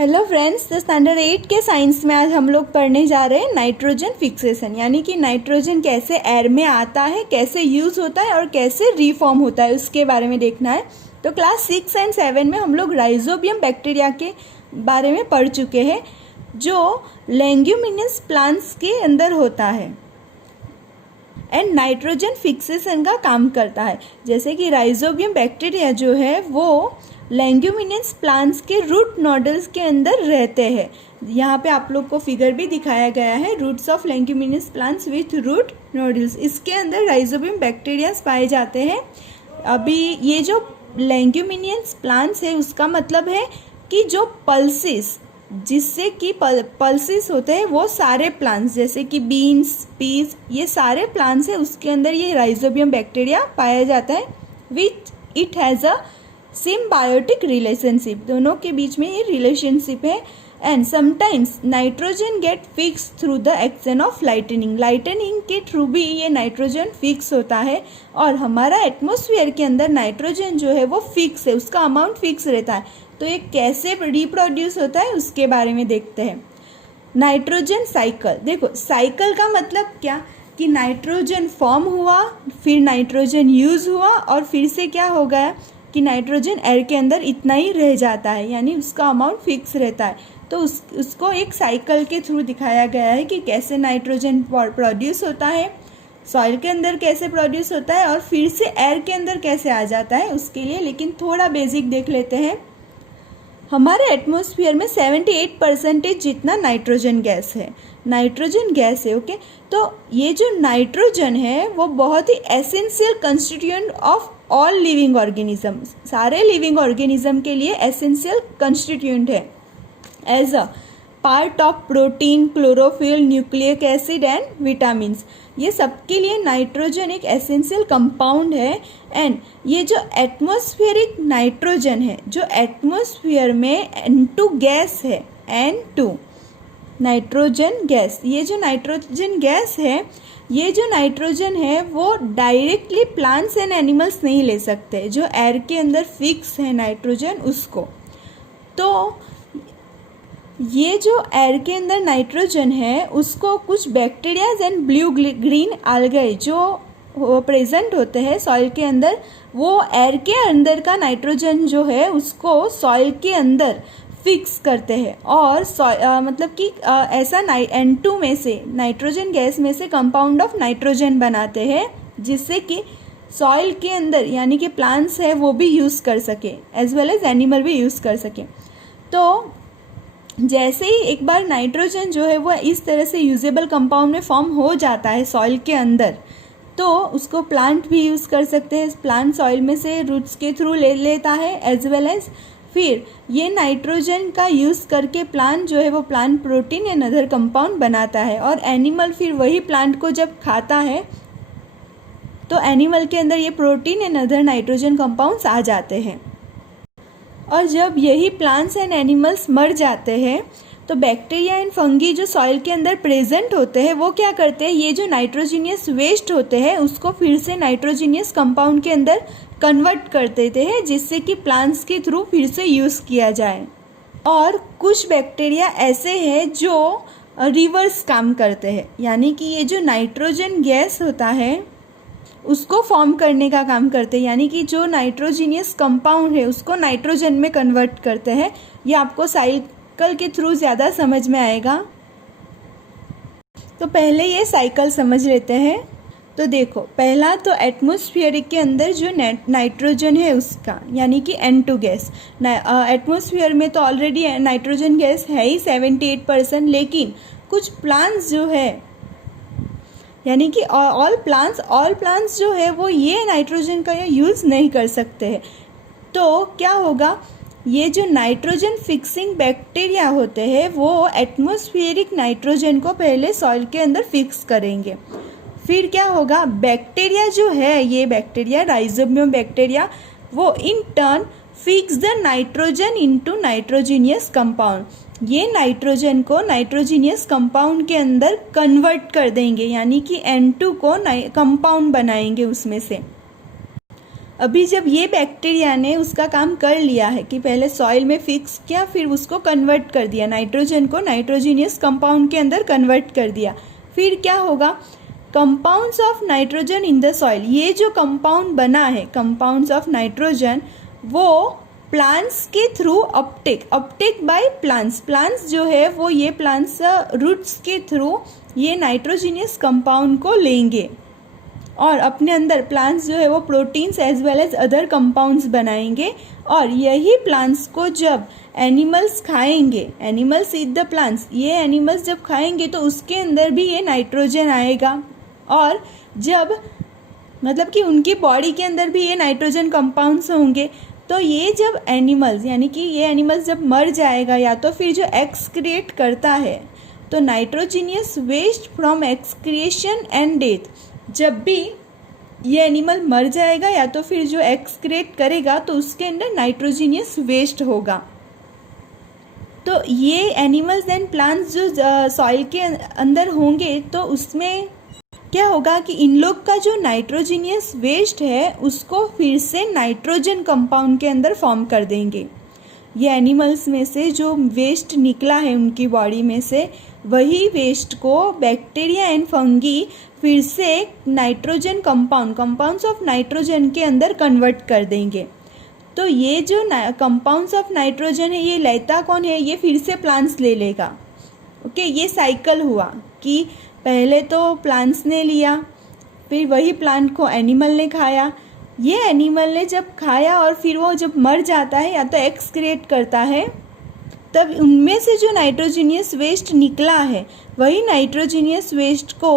Hello friends, तो standard 8 के science में आज हम लोग पढ़ने जा रहे हैं नाइट्रोजन फिक्सेशन, यानी कि नाइट्रोजन कैसे एयर में आता है, कैसे यूज़ होता है और कैसे रीफॉर्म होता है, उसके बारे में देखना है। तो क्लास 6 एंड 7 में हम लोग राइजोबियम बैक्टीरिया के बारे में पढ़ चुके हैं, जो लेग्यूमिनस प्लांट्स के अंदर होता है एंड नाइट्रोजन फिक्सेशन का काम करता है। जैसे कि राइजोबियम बैक्टीरिया जो है वो लेग्यूमिनस प्लांट्स के रूट नोडल्स के अंदर रहते हैं। यहाँ पे आप लोग को फिगर भी दिखाया गया है, roots of leguminous plants with root nodules. इसके अंदर राइजोबियम बैक्टीरियाज पाए जाते हैं। अभी ये जो लेग्यूमिनस प्लांट्स है उसका मतलब है कि जो पल्सिस, जिससे कि पल्सिस होते हैं वो सारे प्लांट्स, जैसे कि बीन्स, पीस, ये सारे प्लांट्स है, उसके अंदर ये राइजोबियम बैक्टीरिया पाया जाता है। Which it has a symbiotic relationship, दोनों के बीच में ये रिलेशनशिप है। And sometimes nitrogen get fix through the action of lightning, lightning के थ्रू भी ये नाइट्रोजन फिक्स होता है। और हमारा एटमॉस्फेयर के अंदर नाइट्रोजन जो है वो फिक्स है, उसका अमाउंट फिक्स रहता है। तो ये कैसे रिप्रोड्यूस होता है उसके बारे में देखते हैं। नाइट्रोजन साइकिल, देखो साइकिल का मतलब क्या कि नाइट्रोजन फॉर्म हुआ, फिर नाइट्रोजन यूज़ हुआ और फिर से क्या हो गया कि नाइट्रोजन एयर के अंदर इतना ही रह जाता है, यानी उसका अमाउंट फिक्स रहता है। तो उसको एक साइकिल के थ्रू दिखाया गया है कि कैसे नाइट्रोजन प्रोड्यूस होता है, सॉइल के अंदर कैसे प्रोड्यूस होता है और फिर से एयर के अंदर कैसे आ जाता है उसके लिए। लेकिन थोड़ा बेसिक देख लेते हैं। हमारे एटमॉस्फेयर में 78% जितना नाइट्रोजन गैस है, नाइट्रोजन गैस है। ओके, तो ये जो नाइट्रोजन है वो बहुत ही essential constituent of all living organism, सारे लिविंग ऑर्गेनिज्म के लिए एसेंशियल कंस्टिट्यूएंट है। As a part of protein, chlorophyll, nucleic acid and vitamins, ये सबके लिए नाइट्रोजन एक एसेंशियल कंपाउंड है। एंड ये जो एटमॉस्फेरिक नाइट्रोजन है, जो एटमॉस्फेयर में N2 गैस है, N2 नाइट्रोजन गैस, ये जो नाइट्रोजन गैस है, ये जो नाइट्रोजन है वो डायरेक्टली प्लांट्स एंड एनिमल्स नहीं ले सकते, जो एयर के अंदर फिक्स है नाइट्रोजन उसको। तो ये जो एयर के अंदर नाइट्रोजन है उसको कुछ बैक्टीरियाज एंड ब्लू ग्रीन आल्गाe जो प्रेजेंट होते हैं सॉइल के अंदर, वो एयर के अंदर का नाइट्रोजन जो है उसको सॉइल के अंदर फिक्स करते हैं और मतलब कि ऐसा N2 में से, नाइट्रोजन गैस में से कंपाउंड ऑफ नाइट्रोजन बनाते हैं, जिससे कि सॉइल के अंदर यानी कि प्लांट्स है वो भी यूज़ कर सके एज वेल एज एनिमल भी यूज़ कर सके। तो जैसे ही एक बार नाइट्रोजन जो है वो इस तरह से यूजेबल कंपाउंड में फॉर्म हो जाता है सॉइल के अंदर, तो उसको प्लांट भी यूज़ कर सकते हैं। प्लांट सॉइल में से रूट्स के थ्रू ले लेता है एज वेल एज फिर ये नाइट्रोजन का यूज़ करके प्लांट जो है वो plant protein and other compound बनाता है। और एनिमल फिर वही प्लांट को जब खाता है तो एनिमल के अंदर ये protein and other nitrogen compounds आ जाते हैं। और जब यही प्लांट्स एंड एनिमल्स मर जाते हैं तो बैक्टीरिया एंड फंगी जो सॉइल के अंदर प्रेजेंट होते हैं वो क्या करते हैं, ये जो नाइट्रोजीनियस वेस्ट होते हैं उसको फिर से नाइट्रोजीनियस कंपाउंड के अंदर कन्वर्ट कर देते हैं, जिससे कि प्लांट्स के थ्रू फिर से यूज़ किया जाए। और कुछ बैक्टीरिया ऐसे हैं जो रिवर्स काम करते हैं, यानी कि ये जो नाइट्रोजन गैस होता है उसको फॉर्म करने का काम करते हैं, यानी कि जो नाइट्रोजीनियस कंपाउंड है उसको नाइट्रोजन में कन्वर्ट करते हैं। ये आपको साइकिल के थ्रू ज़्यादा समझ में आएगा। तो पहले ये साइकिल समझ लेते हैं। तो देखो, पहला तो एटमॉस्फेयर के अंदर जो नाइट्रोजन है उसका, यानी कि N2 गैस, एटमॉस्फेयर में तो ऑलरेडी नाइट्रोजन गैस है ही 78%, लेकिन कुछ प्लांट्स जो है, यानी कि ऑल प्लांट्स जो है वो ये नाइट्रोजन का यूज़ नहीं कर सकते हैं। तो क्या होगा, ये जो नाइट्रोजन फिक्सिंग बैक्टीरिया होते हैं वो एटमॉस्फेरिक नाइट्रोजन को पहले सॉइल के अंदर फिक्स करेंगे। फिर क्या होगा, बैक्टीरिया जो है, ये बैक्टीरिया राइजोबियम बैक्टीरिया, वो in turn fix the nitrogen into nitrogenous compound, ये नाइट्रोजन को नाइट्रोजीनियस कंपाउंड के अंदर कन्वर्ट कर देंगे, यानी कि N2 को कंपाउंड बनाएंगे उसमें से। अभी जब ये बैक्टीरिया ने उसका काम कर लिया है कि पहले सॉइल में फिक्स किया, फिर उसको कन्वर्ट कर दिया, नाइट्रोजन को नाइट्रोजीनियस कंपाउंड के अंदर कन्वर्ट कर दिया, फिर क्या होगा, compounds of nitrogen in the soil, ये जो कंपाउंड बना है कंपाउंड्स ऑफ नाइट्रोजन, वो प्लांट्स के थ्रू अपटेक बाय प्लांट्स जो है वो ये प्लांट्स रूट्स के थ्रू ये नाइट्रोजीनियस कंपाउंड को लेंगे और अपने अंदर प्लांट्स जो है वो proteins as well as other compounds बनाएंगे, और यही प्लांट्स को जब एनिमल्स खाएंगे, एनिमल्स ईट द प्लांट्स, ये एनिमल्स जब खाएंगे तो उसके अंदर भी ये नाइट्रोजन आएगा, और जब मतलब कि उनकी बॉडी के अंदर भी ये नाइट्रोजन कंपाउंड्स होंगे, तो ये जब एनिमल्स यानी कि ये एनिमल्स जब मर जाएगा या तो फिर जो एक्सक्रिएट करता है, तो nitrogenous waste from excretion and death, जब भी ये एनिमल मर जाएगा या तो फिर जो एक्सक्रिएट करेगा तो उसके अंदर नाइट्रोजीनियस वेस्ट होगा। तो ये एनिमल्स एंड प्लांट्स जो सॉइल के अंदर होंगे तो उसमें क्या होगा कि इन लोग का जो नाइट्रोजीनियस वेस्ट है उसको फिर से नाइट्रोजन कंपाउंड के अंदर फॉर्म कर देंगे। ये एनिमल्स में से जो वेस्ट निकला है उनकी बॉडी में से, वही वेस्ट को बैक्टीरिया एंड फंगी फिर से नाइट्रोजन कंपाउंड्स ऑफ नाइट्रोजन के अंदर कन्वर्ट कर देंगे। तो ये जो कंपाउंड्स ऑफ नाइट्रोजन है ये लेता कौन है, ये फिर से प्लांट्स ले लेगा। ओके, ये साइकिल हुआ कि पहले तो प्लांट्स ने लिया, फिर वही प्लांट को एनिमल ने खाया, ये एनिमल ने जब खाया और फिर वो जब मर जाता है या तो एक्सक्रिएट करता है, तब उनमें से जो नाइट्रोजीनियस वेस्ट निकला है वही नाइट्रोजीनियस वेस्ट को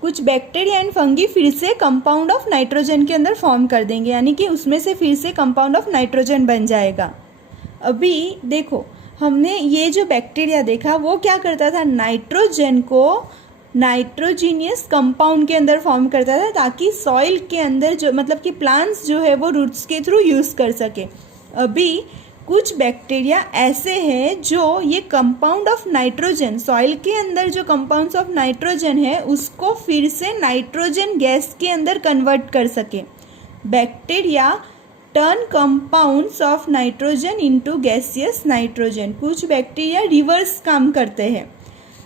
कुछ बैक्टीरिया एंड फंगी फिर से कंपाउंड ऑफ नाइट्रोजन के अंदर फॉर्म कर देंगे, यानी कि उसमें से फिर से कंपाउंड ऑफ नाइट्रोजन बन जाएगा। अभी देखो हमने ये जो बैक्टीरिया देखा वो क्या करता था, नाइट्रोजन को नाइट्रोजीनियस कंपाउंड के अंदर फॉर्म करता था ताकि सॉइल के अंदर जो मतलब कि प्लांट्स जो है वो रूट्स के थ्रू यूज़ कर सके। अभी कुछ बैक्टीरिया ऐसे हैं जो ये कंपाउंड ऑफ नाइट्रोजन, सॉइल के अंदर जो कंपाउंड्स ऑफ नाइट्रोजन है उसको फिर से नाइट्रोजन गैस के अंदर कन्वर्ट कर सके। Bacteria turn compounds of nitrogen into gaseous nitrogen. कुछ बैक्टीरिया रिवर्स काम करते हैं।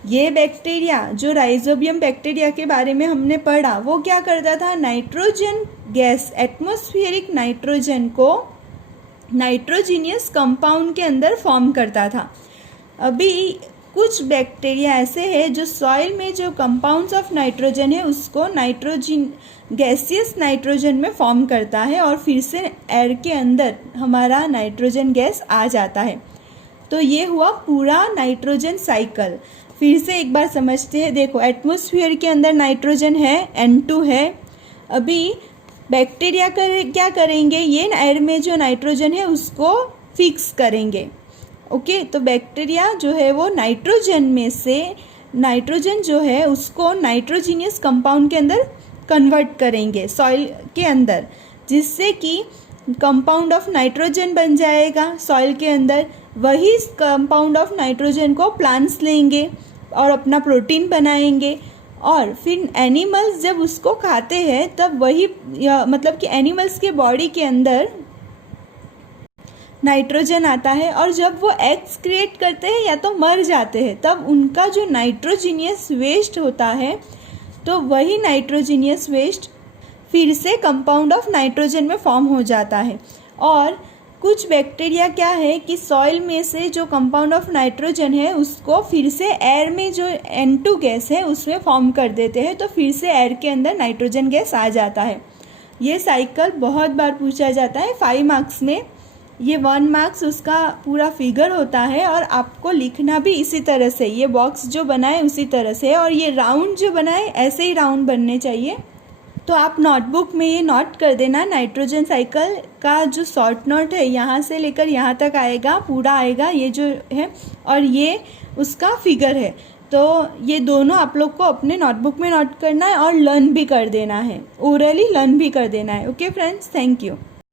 ये बैक्टीरिया जो राइजोबियम बैक्टीरिया के बारे में हमने पढ़ा वो क्या करता था, नाइट्रोजन गैस, एटमॉस्फेरिक नाइट्रोजन को नाइट्रोजीनियस कंपाउंड के अंदर फॉर्म करता था। अभी कुछ बैक्टीरिया ऐसे हैं जो सॉइल में जो कंपाउंड्स ऑफ नाइट्रोजन है उसको नाइट्रोजन गैसियस नाइट्रोजन में फॉर्म करता है और फिर से एयर के अंदर हमारा नाइट्रोजन गैस आ जाता है। तो ये हुआ पूरा नाइट्रोजन साइकिल। फिर से एक बार समझते हैं। देखो एटमॉस्फेयर के अंदर नाइट्रोजन है, N2 है। अभी बैक्टीरिया क्या करेंगे, ये एयर में जो नाइट्रोजन है उसको फिक्स करेंगे। ओके, तो बैक्टीरिया जो है वो नाइट्रोजन में से नाइट्रोजन जो है उसको नाइट्रोजीनियस कंपाउंड के अंदर कन्वर्ट करेंगे सॉइल के अंदर, जिससे कि कंपाउंड ऑफ नाइट्रोजन बन जाएगा सॉइल के अंदर। वही कंपाउंड ऑफ नाइट्रोजन को प्लांट्स लेंगे और अपना प्रोटीन बनाएंगे, और फिर एनिमल्स जब उसको खाते हैं तब वही मतलब कि एनिमल्स के बॉडी के अंदर नाइट्रोजन आता है, और जब वो एग्स क्रिएट करते हैं या तो मर जाते हैं तब उनका जो नाइट्रोजीनियस वेस्ट होता है तो वही नाइट्रोजीनियस वेस्ट फिर से कंपाउंड ऑफ नाइट्रोजन में फॉर्म हो जाता है। और कुछ बैक्टीरिया क्या है कि सॉइल में से जो कंपाउंड ऑफ नाइट्रोजन है उसको फिर से एयर में जो N2 गैस है उसमें फॉर्म कर देते हैं, तो फिर से एयर के अंदर नाइट्रोजन गैस आ जाता है। ये साइकिल बहुत बार पूछा जाता है 5 मार्क्स में। ये 1 मार्क्स उसका पूरा फिगर होता है और आपको लिखना भी इसी तरह से, ये बॉक्स जो बनाए उसी तरह से, और ये राउंड जो बनाए ऐसे ही राउंड बनने चाहिए। तो आप नोटबुक में ये नोट कर देना, नाइट्रोजन साइकिल का जो शॉर्ट नोट है यहाँ से लेकर यहाँ तक आएगा, पूरा आएगा ये जो है, और ये उसका फिगर है। तो ये दोनों आप लोग को अपने नोटबुक में नोट करना है और लर्न भी कर देना है, ओरली लर्न भी कर देना है। Okay friends, thank you.